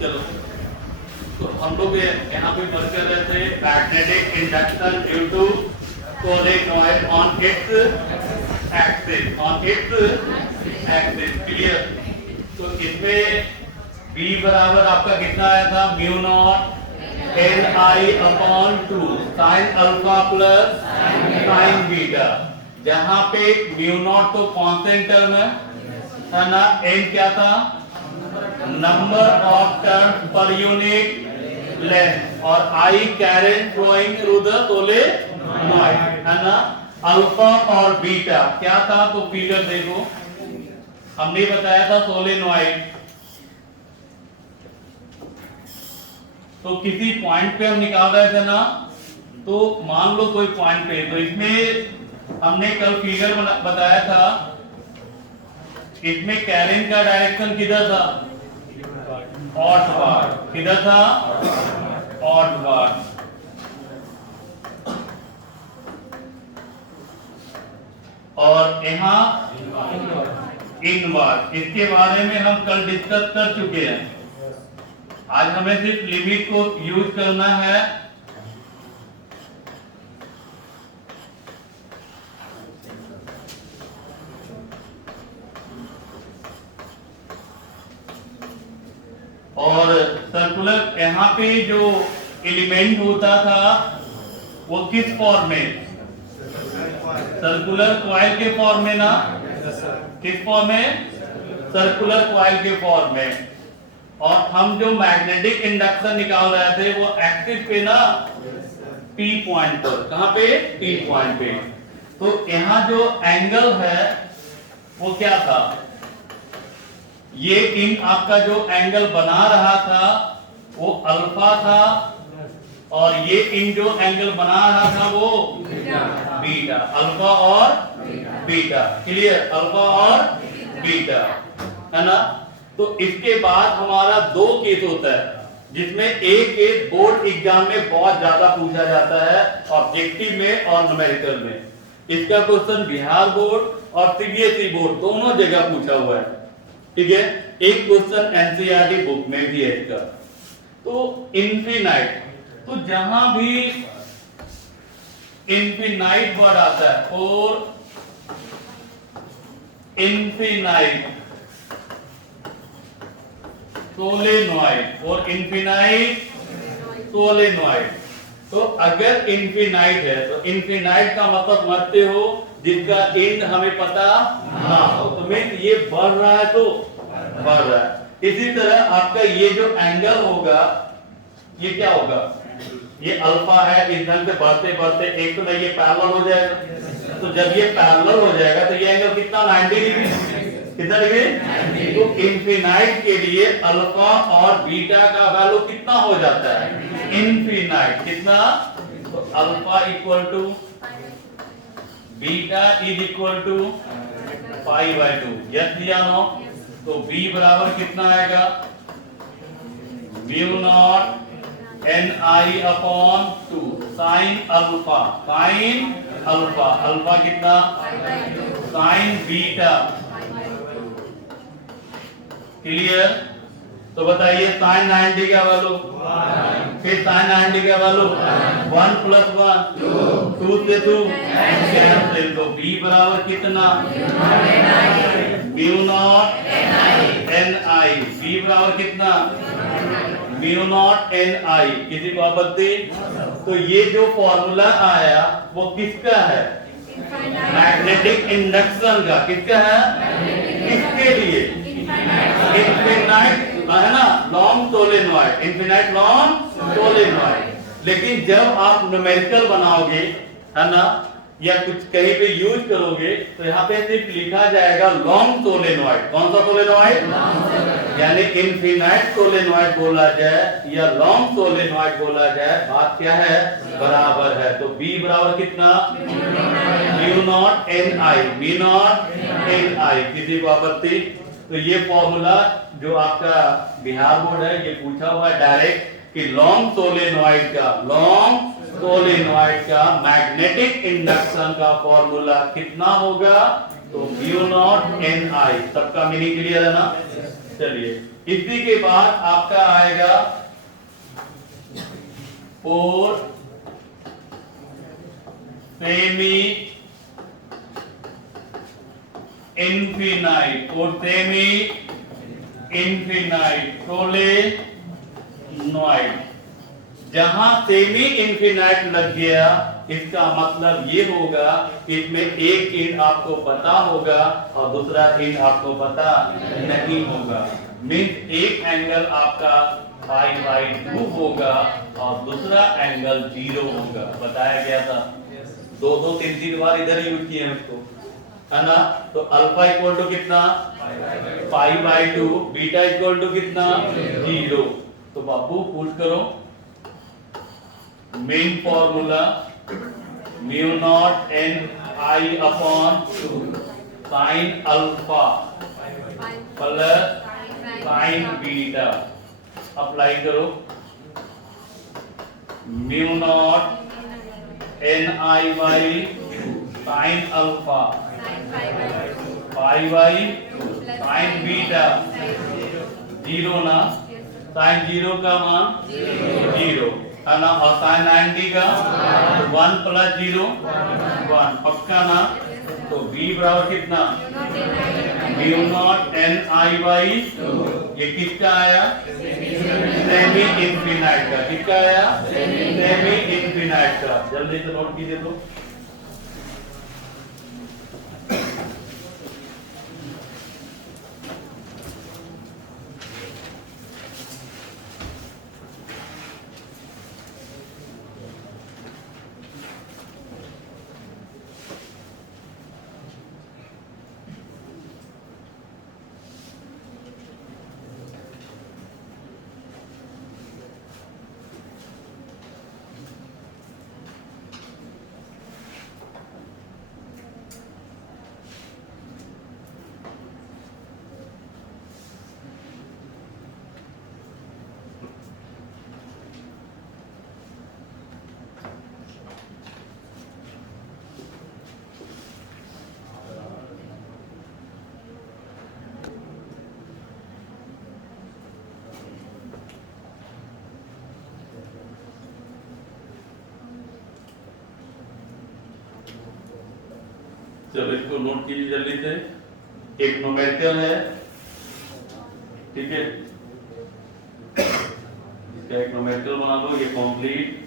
चलो, तो हम लोग यहाँ पे वर्क कर रहे थे magnetic induction due to solenoid on its axis clear. तो इसमें B बराबर आपका कितना आया था, mu naught Ni/2 sine alpha plus sine beta, जहां पे म्यू नॉट तो कांस्टेंट टर्म है ना, n क्या था, number of turns per unit length, और I current flowing through the solenoid है ना। अल्फा और बीटा क्या था, तो फिगर देखो, हमने बताया था सोलेनॉइड तो किसी पॉइंट पे हम निकाल रहे थे ना, तो मान लो कोई पॉइंट पे, तो इसमें हमने कल फिगर बताया था, इसमें कैरेन का डायरेक्शन किधर था, ऑर्थवार्ड, किधर था, ऑर्थवार्ड। और यहाँ इनवर्ड, इसके बारे में हम कल डिस्कस कर चुके हैं। आज हमें सिर्फ लिमिट को यूज करना है। और सर्कुलर यहाँ पे जो एलिमेंट होता था वो किस फॉर्म में, सर्कुलर कॉइल के फॉर्म में ना, किस फॉर्म में, सर्कुलर कॉइल के फॉर्म में। और हम जो मैग्नेटिक इंडक्शन निकाल रहे थे वो एक्सिस पे ना, P पॉइंट पर, कहां पे, P पॉइंट पे। तो यहां जो एंगल है वो क्या था, ये इन आपका जो एंगल बना रहा था वो अल्फा था, और ये इन जो एंगल बना रहा था वो बीटा, अल्फा और बीटा, क्लियर, अल्फा और बीटा है ना। तो इसके बाद हमारा दो केस होता है, जिसमें एक केस बोर्ड एग्जाम में बहुत ज्यादा पूछा जाता है, ऑब्जेक्टिव में और न्यूमेरिकल में। इसका क्वेश्चन बिहार बोर्ड और सीबीएसई बोर्ड दोनों जगह पूछा हुआ है, ठीक है। एक क्वेश्चन एनसीईआरटी बुक में भी है इसका। तो इनफिनाइट, तो जहां भी इनफिनाइट वर्ड आता है, और इनफिनाइट सोलेनॉइड और इनफिनाइट सोलेनॉइड, तो अगर इनफिनाइट है तो इनफिनाइट का मतलब समझते हो जिसका एंड हमें पता ना हो, तो मीन ये बढ़ रहा है तो बढ़ रहा है। इसी तरह आपका ये जो एंगल होगा ये क्या होगा, ये अल्फा है, इस ढंग से बढ़ते बढ़ते एक तो नहीं ये पैरेलल हो जाएगा, तो जब ये पैरेलल हो जाएगा तो ये एंगल कितना, 90 डिग्री, कितना डिग्री। तो इनफिनाइट के लिए अल्फा और बीटा का वैल्यू कितना हो जाता है, इनफिनाइट कितना, तो alpha equal to beta is equal to π/2, yes या नो। तो b बराबर कितना आएगा, mu naught Ni/2 sine alpha, sine alpha, alpha कितना, साइन बीटा, क्लियर। तो बताइए साइन 90 का वैल्यू, फिर साइन 90 का वैल्यू 1 + 1 2 से 2 कैंसिल, तो b बराबर कितना, म्यू नॉट Ni, b बराबर कितना, म्यू नॉट Ni, किसी को आपत्ति। तो ये जो फॉर्मूला आया वो किसका है, मैग्नेटिक इंडक्शन का, किसका है, किसके लिए, इनफिनाइट है ना, long solenoid, infinite long solenoid. लेकिन जब आप न्यूमेरिकल बनाओगे है ना, या कुछ कहीं पे यूज करोगे, तो यहाँ पे सिर्फ लिखा जाएगा लॉन्ग सोलेनॉइड। कौन सा सोलेनॉइड, यानी इनफिनाइट सोलेनॉइड बोला जाए या लॉन्ग सोलेनॉइड बोला जाए, बात क्या है, बराबर है। तो b बराबर कितना, mu not Ni, mu naught Ni, किसी को आपत्ति। तो ये फॉर्मूला जो आपका बिहार बोर्ड है ये पूछा हुआ है डायरेक्ट कि लॉन्ग सोलेनॉइड का मैग्नेटिक इंडक्शन का फॉर्मूला कितना होगा, तो म्यू नॉट एन आई, सबका मीनिंग क्लियर है ना? चलिए, इसी के बाद आपका आएगा फोर सेमी इनफिनाइट, और सेमी इनफिनाइट सोलेनॉइड। जहां सेमी इनफिनाइट लग गया, इसका मतलब ये होगा इसमें एक इंड आपको पता होगा और दूसरा इंड आपको पता नहीं होगा। मीन्स एक एंगल आपका π/2 होगा और दूसरा एंगल 0 होगा। बताया गया था, दो दो तीन तीन बार इधर यूज किए हैं इसको, है ना? तो अल्फा इक्वल टू कितना? π/2, बीटा इक्वल टू कितना? 0। तो बाबू पुट करो main formula mu naught N I upon sine alpha plus sine beta. Apply करो mu naught N I by sine alpha pi sine beta 0 ना, साइन 0 का मान 0 है ना, और साइन 90 का 1 प्लस 0 1, पक्का ना? तो v बराबर कितना? Mu naught N I by, ये किसका आया? सेमी इनफिनाइट का। किसका आया? सेमी इनफिनाइट का। जल्दी से नोट कीजिए तो। चलो इसको नोट कीजिए जल्दी से। एक न्यूमेरिकल है, ठीक है, इसका एक न्यूमेरिकल बना लो, ये कंप्लीट।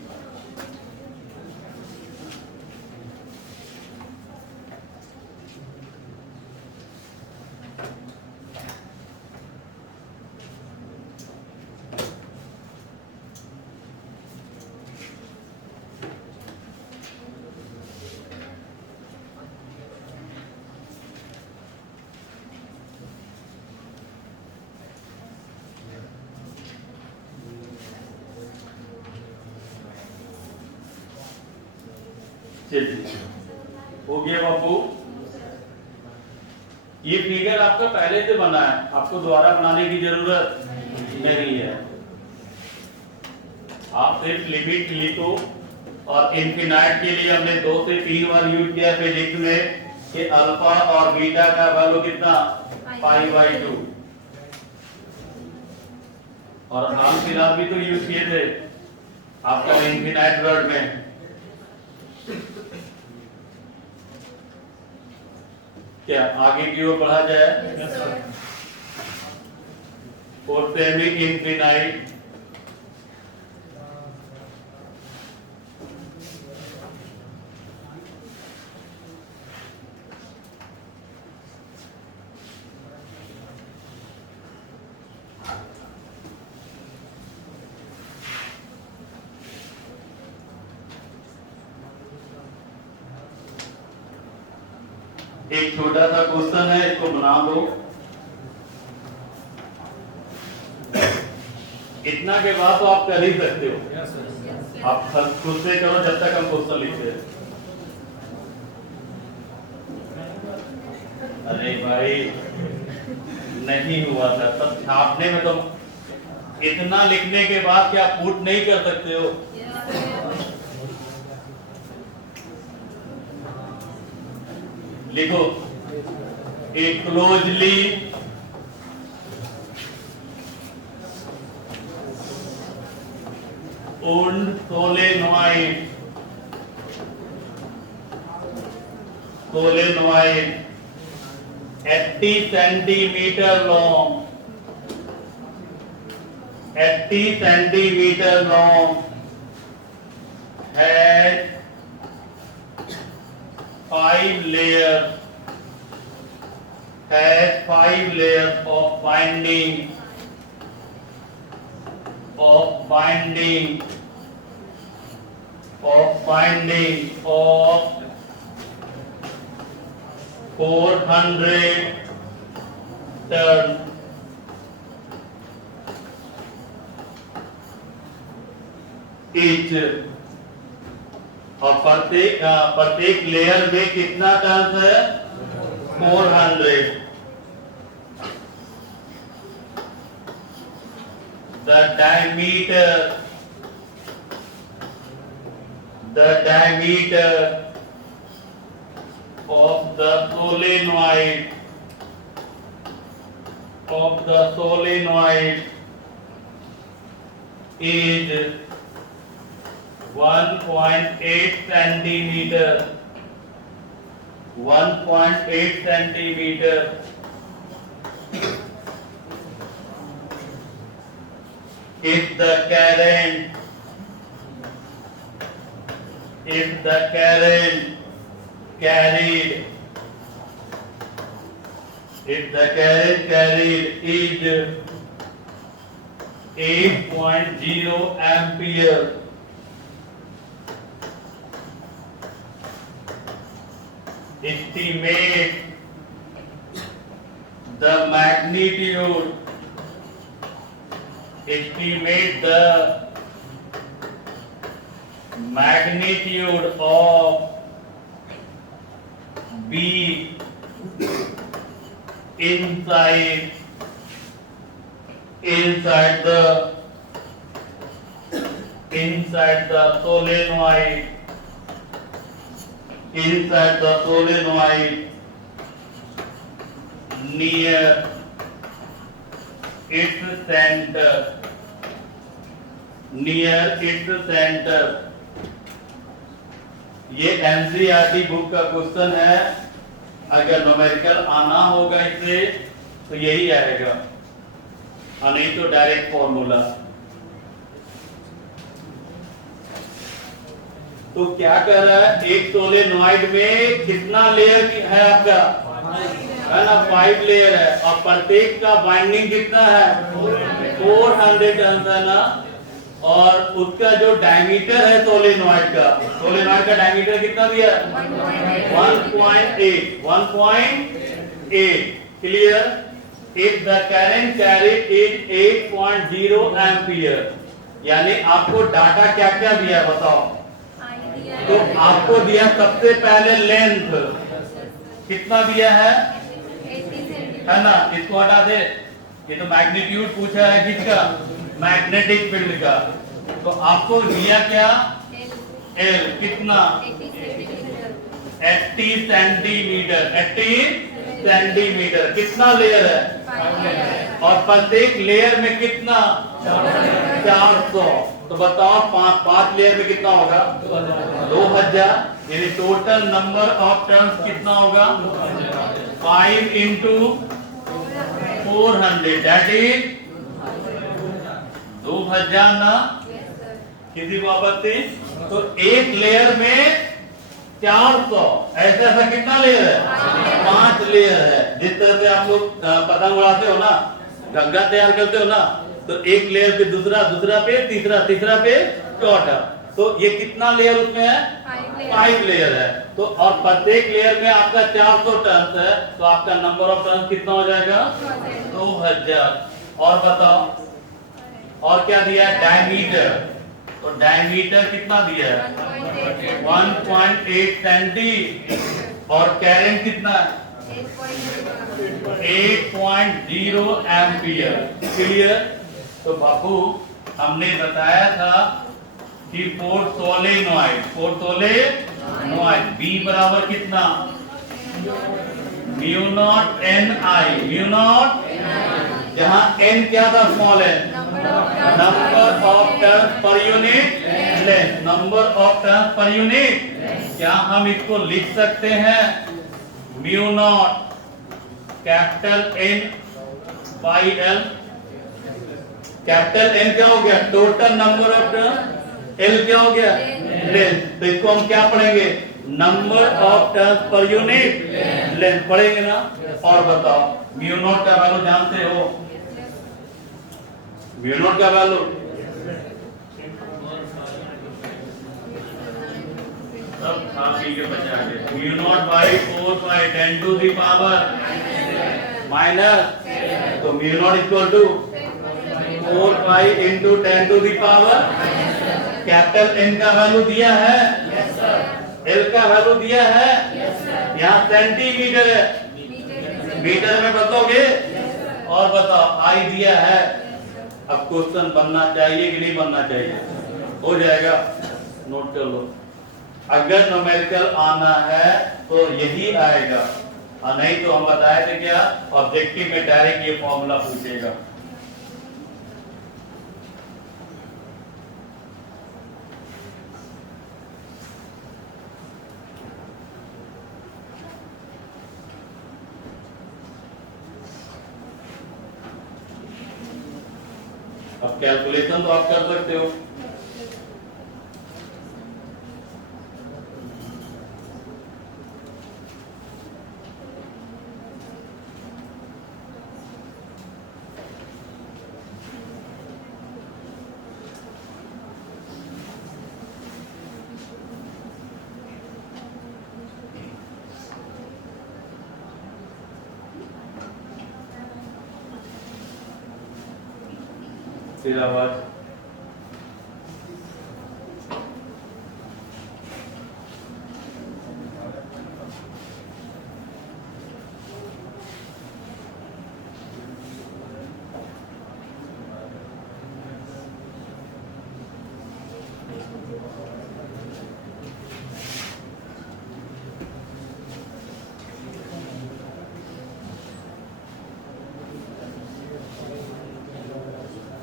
हो गया बाबू। ये फिगर आपका पहले से बना है, आपको दोबारा बनाने की जरूरत नहीं है। आप सिर्फ लिमिट लिखो, और इनफिनाइट के लिए हमने 2 से 3 बार यूज किया फिजिक्स में कि अल्फा और बीटा का वैल्यू कितना? π/2। और हाल फिलहाल भी तो यूज किए थे आपका इनफिनाइट वर्ड में। क्या आगे की ओर बढ़ा जाए? और सेमी इनफिनाइट एक छोटा सा क्वेश्चन है, इसको बना लो। इतना के बाद तो आप कर ही सकते हो, आप खुद से करो जब तक हम क्वेश्चन लिखते हैं। अरे भाई नहीं हुआ था तब छापने में, तो इतना लिखने के बाद क्या पुट नहीं कर सकते हो? लिखो a closely wound solenoid 80 centimeter long, 80 centimeter long, had 5 layers, has 5 layers of binding, of 400 turn each, और प्रत्येक लेयर में कितना टर्न है? 400. The diameter of the solenoid is 1.8 centimeter. 1.8 centimeter. If the current carried is 8.0 ampere, estimate the magnitude of B inside the solenoid near its center. ये NCERT book का question है. अगर numerical आना होगा इसे तो यही आएगा, और नहीं तो डायरेक्ट फॉर्मूला. तो क्या कर रहा है? एक सोलेनॉइड में कितना लेयर है आपका? है ना, 5 लेयर है, और प्रत्येक का बाइंडिंग कितना है? 400 टर्न है ना. और उसका जो डायमीटर है सोलेनॉइड का डायमीटर कितना दिया? 1.8. Clear? If the current carried is 8.0 ampere, यानी आपको डाटा क्या क्या दिया बताओ? तो आपको दिया सबसे पहले लेंथ कितना दिया है ना. इसको हटा दे. ये तो मैग्नीट्यूड पूछा है किसका? मैग्नेटिक फील्ड का. तो आपको दिया क्या? L कितना? 80 सेंटीमीटर. कितना लेयर है? और प्रत्येक लेयर में कितना? 400. तो बताओ 5 लेयर में कितना होगा? 2000. यानी टोटल नंबर ऑफ टर्न्स कितना होगा? 5 into 400, दैट इज 2000 ना. किसी को आपत्ति? तो एक लेयर में 400. ऐसा कितना लेयर है? 5 लेयर है. जिस तरह से आप लोग पतंग उड़ाते हो ना, गग्गा तैयार करते हो ना, तो एक लेयर पे दूसरा पे तीसरा पे चौथा. तो ये कितना लेयर उसमें है? 5 लेयर है. तो और प्रत्येक लेयर में आपका 400 टर्न्स है, तो आपका नंबर ऑफ टर्न्स कितना हो जाएगा? 2000. और बताओ और क्या दिया है? डायमीटर. तो डायमीटर कितना दिया है? 1.8 सेंटी. और कैरेंट कितना? 8.0 एम्पियर. क्लियर? तो बाबू हमने बताया था कि 4 सोलेनॉइड B बराबर कितना? B mu naught N I, mu naught, जहां एन क्या था, small N, number of turns per unit length, number of turns per unit. क्या हम इसको लिख सकते हैं mu naught capital N by L. Capital N क्या हो गया, total number of turns, L क्या हो गया, लेंथ। तो इसको हम क्या पढ़ेंगे, number of turns per unit length पढ़ेंगे ना। और बताओ म्यू नॉट का वैल्यू जानते हो, म्यू नॉट का वैल्यू सब खा पी के बचा के, mu naught by 4 by 10 to the power minus, तो mu naught equal to 4 pi into 10 to the power, capital N का वैल्यू दिया है, एल का वैल्यू दिया है, यहाँ सेंटीमीटर है, मीटर में बताओगे। और बताओ आई दिया है। अब क्वेश्चन बनना चाहिए कि नहीं बनना चाहिए, हो जाएगा, नोट कर लो। अगर न्यूमेरिकल आना है तो यही आएगा, और नहीं तो हम बताए थे क्या, ऑब्जेक्टिव में डायरेक्ट ये फॉर्मूला पूछेगा। अब कैलकुलेशन तो आप कर सकते हो, फिर आवाज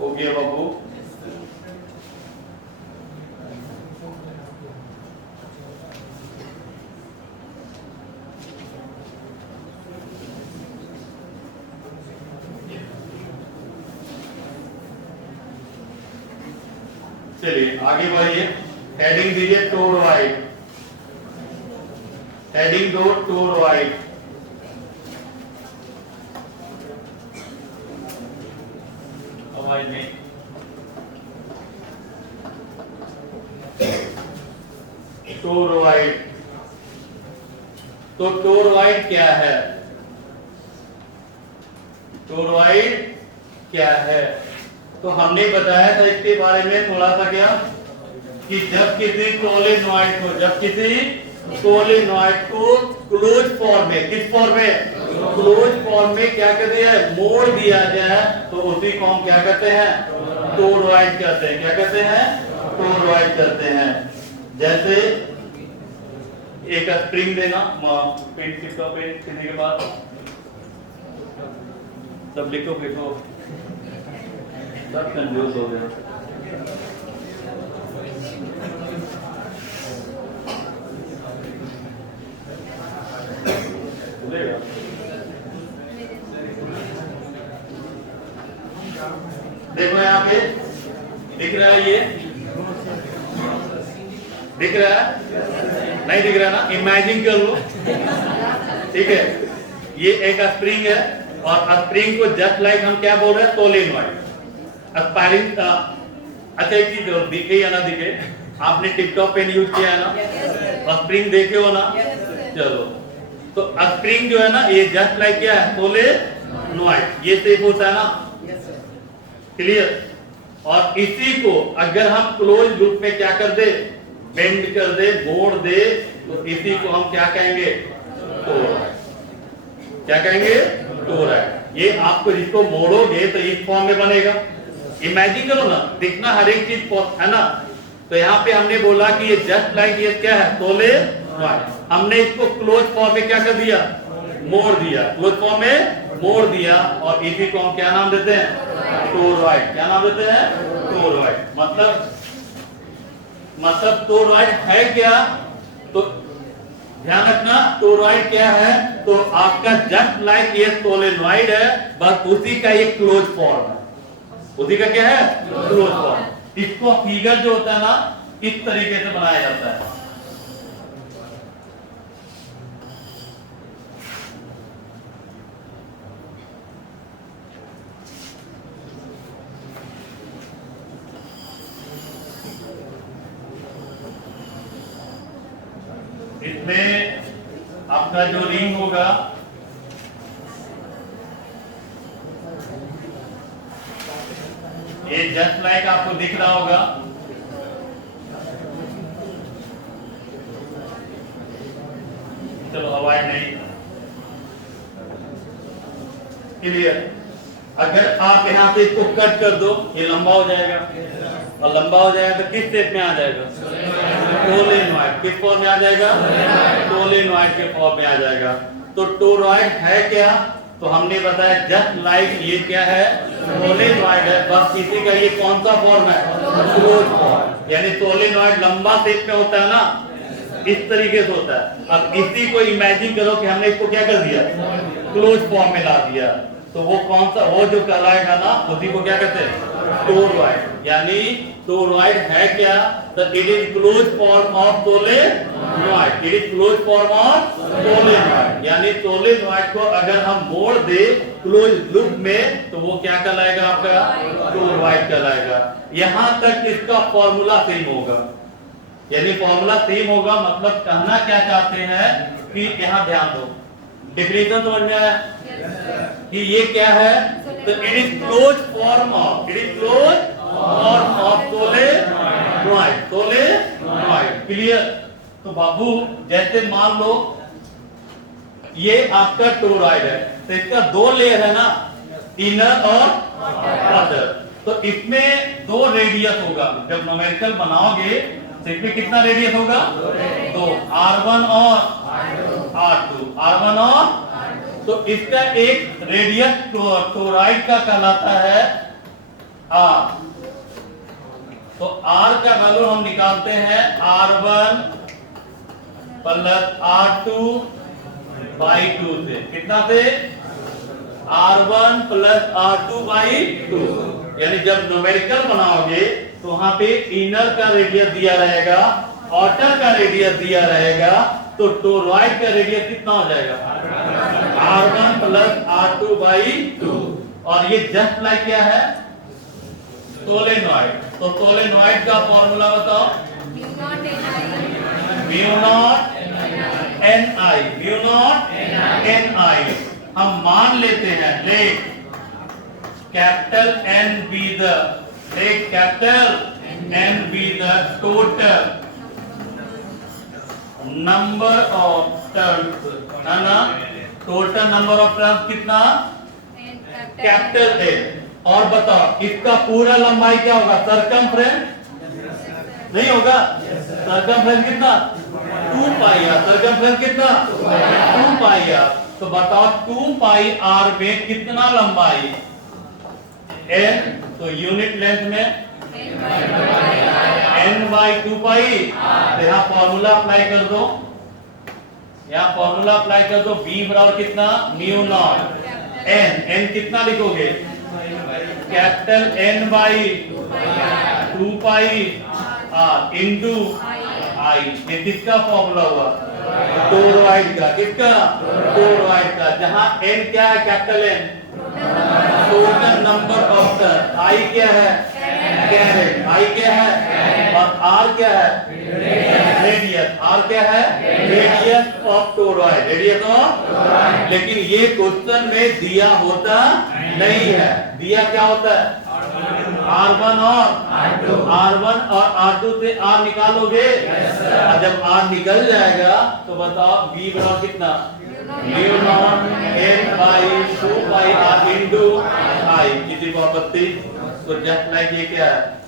हो गया बाबू। चलिए आगे बढ़िए, हेडिंग दीजिए टोर वाइड, हेडिंग दो टोर वाइड। आवाज नहीं, टोर वाइड। तो टोर वाइड क्या है, टोर वाइड क्या है, तो हमने बताया था इसके बारे में थोड़ा सा क्या, कि जब किसी सोलेनॉइड को, जब किसी सोलेनॉइड को क्लोज फॉर्म में, किस फॉर्म में, क्लोज फॉर्म में क्या कर दिया है, मोड़ दिया जाए, तो उसी को हम क्या कहते हैं, टोरॉइड कहते हैं। क्या कहते हैं, टोरॉइड कहते हैं। जैसे एक स्प्रिंग देना, पेन चिपका, पेन किसी के पास, सब लिखो लिखो, सब कंफ्यूज हो गया। देखो यहाँ पे दिख रहा है, ये दिख रहा है, नहीं दिख रहा ना, इमेजिन कर लो, ठीक है। ये एक स्प्रिंग है, और स्प्रिंग को जस्ट लाइक हम क्या बोल रहे हैं, सोलेनॉइड स्पायरिंग। अच्छा एक चीज दिखे या ना दिखे, आपने टिपटॉप पेन यूज किया है ना, स्प्रिंग देखे हो ना, चलो। तो स्प्रिंग जो है ना, ये जस्ट लाइक क्या है, सोलेनॉइड, ये शेप होता है ना, क्लियर। और इसी को अगर हम क्लोज लूप में क्या कर दे, बेंड कर दे, मोड़ दे, तो इसी को हम क्या कहेंगे, टोरॉइड। क्या कहेंगे, टोरॉइड। ये आपको जिसको मोड़ोगे तो इस फॉर्म में बनेगा। इमेजिन करो ना, दिखना हर एक चीज है ना। तो यहाँ पे हमने बोला कि ये जस्ट लाइक ये क्या है, सोलेनॉइड। हमने इसको क्लोज फॉर्म में क्या कर दिया, मोड़ दिया, क्लोज फॉर्म में मोड़ दिया, और इसी को हम क्या नाम देते हैं? टोरॉइड। क्या नाम देते हैं? टोरॉइड। मतलब टोरॉइड है क्या? तो ध्यान रखना, टोरॉइड क्या है? तो आपका जस्ट लाइक ये सोलेनॉइड है, बस उसी का ये क्लोज फॉर्म है। उसी का क्या है? Close form. इसको फिगर जो होता है ना, इस तरीके से बनाया जाता है। इसमें आपका जो रिंग होगा, ये जस्ट लाइक आपको दिख रहा होगा, चलो अवॉइड नहीं, क्लियर। अगर आप यहाँ से इसको कट कर दो, ये लंबा हो जाएगा, और लंबा हो जाएगा तो किस शेप में आ जाएगा? सोलेनॉइड। किस फॉर्म में आ जाएगा? सोलेनॉइड के फॉर्म में आ जाएगा। तो टोरॉइड है क्या? तो हमने बताया जस्ट लाइक ये क्या है? सोलेनॉइड है, बस इसी का ये कौन सा फॉर्म है? Close form. यानी सोलेनॉइड लंबा शेप में होता है ना, इस तरीके से होता है। अब इसी को इमेजिन करो कि हमने इसको क्या कर दिया? क्लोज फॉर्म में ला दिया, तो वो कौन सा? वो जो कहलाएगा ना, उसी को क्या कहते हैं? टोरॉइड। यानी टोरॉइड है क्या? तो it is close form of solenoid. It is close form of solenoid. यानी सोलेनॉइड को अगर हम मोड़ दे क्लोज लूप में, तो वो क्या कहलाएगा? आपका टोरॉइड कहलाएगा। यहां तक इसका फॉर्मूला सेम होगा। यानी फॉर्मूला सेम होगा, मतलब कहना क्या चाहते हैं कि यहां ध्यान दो, डिफिनेशन समझ में आया कि ये क्या है? तो it is close form of, it is close form of solenoid. Solenoid clear. तो बाबू जैसे मान लो ये आपका टोरॉइड है, तो इसका दो लेयर है ना, इनर और आउटर। तो इसमें दो रेडियस होगा। जब न्यूमेरिकल बनाओगे तो इसमें कितना रेडियस होगा? दो, R1 और R2। R1 और, तो इसका एक रेडियस टोरॉइड का कहलाता है R। तो R का वैल्यू हम निकालते हैं R1 प्लस R2 बाई 2 से। कितना से? R1 plus R2 by 2। यानी जब न्यूमेरिकल बनाओगे तो वहां पे इनर का रेडियस दिया रहेगा, आउटर का रेडियस दिया रहेगा, तो टोरॉइड का रेडियस कितना हो जाएगा? R1 plus R2 by 2। और ये जस्ट लाइक क्या है? सोलेनॉइड। तो सोलेनॉइड का फॉर्मूला बताओ। Mu naught NI। Mu naught NI। हम मान लेते हैं, let capital N be the, let capital N be the total number of turns, है ना? टोटल नंबर ऑफ टर्न्स कितना? Capital N। और बताओ इसका पूरा लंबाई क्या होगा? सरकमफ्रेंस नहीं होगा? सरकमफ्रेंस कितना? 2 पाई आर। सरकमफ्रेंस कितना? 2 पाई आर। तो बताओ 2 पाई आर में कितना लंबाई? n। तो यूनिट लेंथ में n बाई 2 पाई। तो यहाँ फॉर्मूला अप्लाई कर दो, यहाँ फॉर्मूला अप्लाई कर दो। b बराबर कितना? Mu naught n। n कितना लिखोगे? Capital N by 2 pi r into I. ये किसका फॉर्मूला हुआ? टोरॉइड का। किसका? टोरॉइड का। जहां n क्या है? Capital N total number of turn. I क्या है? कैरेट। आई क्या है? और r क्या है? रेडियस। r क्या है? Radius of toroid. Radius of. लेकिन ये क्वेश्चन में दिया होता नहीं है। दिया क्या होता है? R1 और R1 और R2 से R निकालोगे। और जब R निकल जाएगा तो बताओ B बराबर कितना? Mu naught N by 2 pi R into I. किसी को आपत्ति? तो जस्ट लाइक ये क्या है?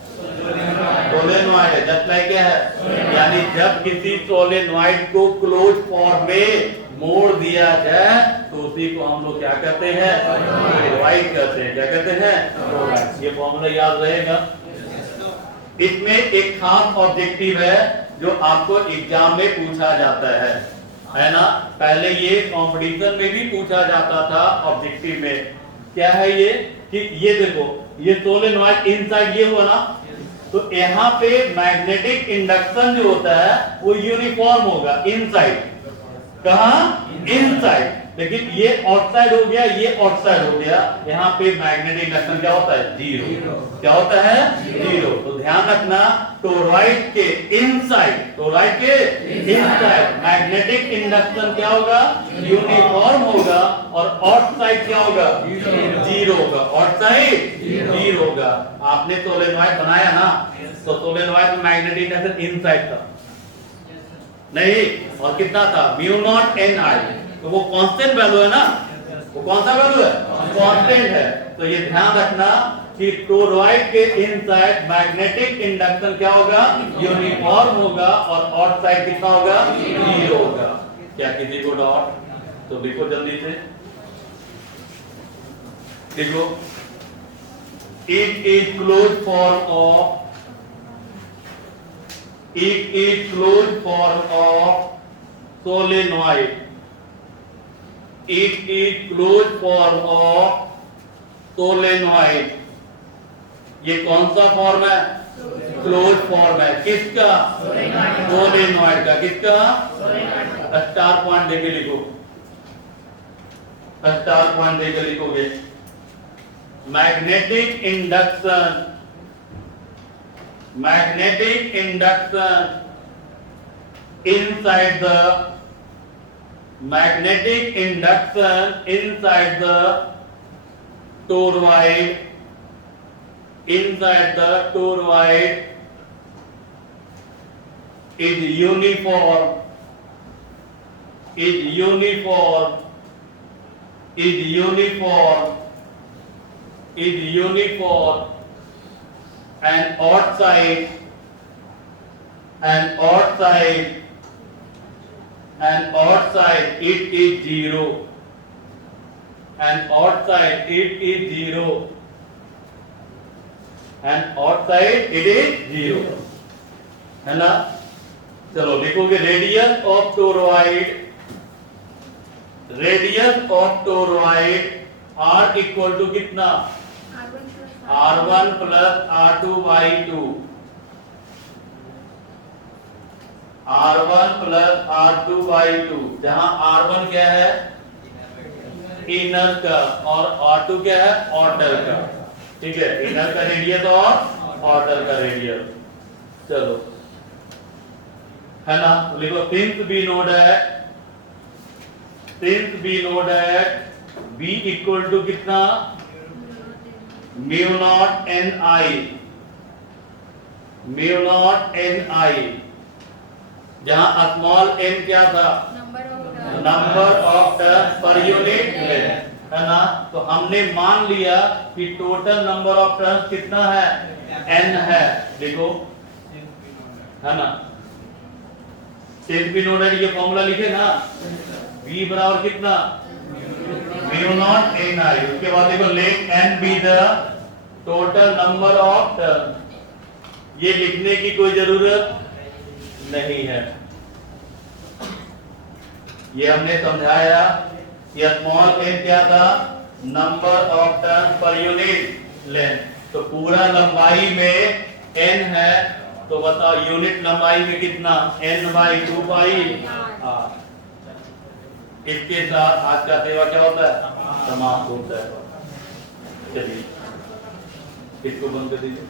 सोलेनॉइड है। जस्ट लाइक क्या है? यानी जब किसी सोलेनॉइड को क्लोज फॉर्म में मोड़ दिया जाए तो उसी को हम लोग क्या कहते हैं, टोरॉइड कहते हैं। क्या कहते हैं, टोरॉइड। ये फॉर्मूला याद रहेगा। इसमें एक खास ऑब्जेक्टिव है जो आपको एग्जाम में पूछा जाता है ना। पहले ये कंपटीशन में भी पूछा जाता था ऑब्जेक्टिव में। क्या है ये कि ये देखो, ये सोलेनॉइड इनसाइड ये हुआ ना, तो यहाँ पे मैग्नेटिक इंडक्शन जो होता है वो यूनिफॉर्म होगा इनसाइड। कहाँ, इनसाइड। लेकिन ये आउटसाइड हो गया, ये आउटसाइड हो गया। यहाँ पे मैग्नेटिक इंडक्शन क्या होता है, जीरो। क्या होता है, जीरो। तो ध्यान रखना, टोरॉइड के इनसाइड, टोरॉइड के इनसाइड मैग्नेटिक इंडक्शन क्या होगा, यूनिफॉर्म होगा। और आउटसाइड क्या होगा, जीरो होगा। आउटसाइड जीरो होगा। आपने सोलेनॉइड बनाया ना, तो सोलेनॉइड में मैग्नेटिक इंडक्शन इनसाइड था नहीं, और कितना था, म्यू नॉट एन आई। तो वो कांस्टेंट वैल्यू है ना, वो कौन सा वैल्यू है, कांस्टेंट है। तो ये ध्यान रखना कि टोरॉइड के इनसाइड मैग्नेटिक इंडक्शन क्या होगा, यूनिफॉर्म होगा। और आउटसाइड कितना होगा, जीरो होगा। क्या किसी को डाउट, तो देखो जल्दी से देखो। It is close form of, it is closed form of solenoid. It is closed form of solenoid. ये कौन सा फॉर्म है, क्लोज फॉर्म है। किसका, सोलेनॉइड का। किसका, स्टार पॉइंट देके लिखो, स्टार पॉइंट देके लिखोगे। Magnetic induction, magnetic induction inside the magnetic induction inside the toroid, inside the toroid is uniform, is uniform, is uniform, is uniform. And outside, and outside, and outside it is zero, and outside it is zero, and outside it is zero, है ना। चलो लिखोगे, radius of toroid, radius of toroid R equal to कितना, R1 plus R2 by 2, R1 plus R2 by 2, जहां R1 क्या है, inner का, और R2 क्या है, आउटर का। ठीक है, इनर का रेडियस और आउटर का रेडियस। चलो, है ना। तो लिखो, since we know that, since we know that B equal to कितना, mu naught N I, mu naught N I, जहां स्मॉल n क्या था, number of turns per unit length, है ना। तो हमने मान लिया कि टोटल नंबर ऑफ टर्न्स कितना है, n है। देखो, है ना। सिंस वी नो दैट, ये फॉर्मूला लिखे ना, V बराबर कितना, म्यू नॉट एन आई। उसके बाद देखो, let n be the total number of turn. ये लिखने की कोई जरूरत नहीं है, ये हमने समझाया। ये स्मॉल n क्या था, नंबर ऑफ टर्न पर यूनिट लेंथ। तो पूरा लंबाई में n है, तो बताओ यूनिट लंबाई में कितना, n बाई 2 पाई r। इसके साथ आज का सेवा क्या होता है, समाप्त होता है। चलिए, इसको बंद कर दीजिए।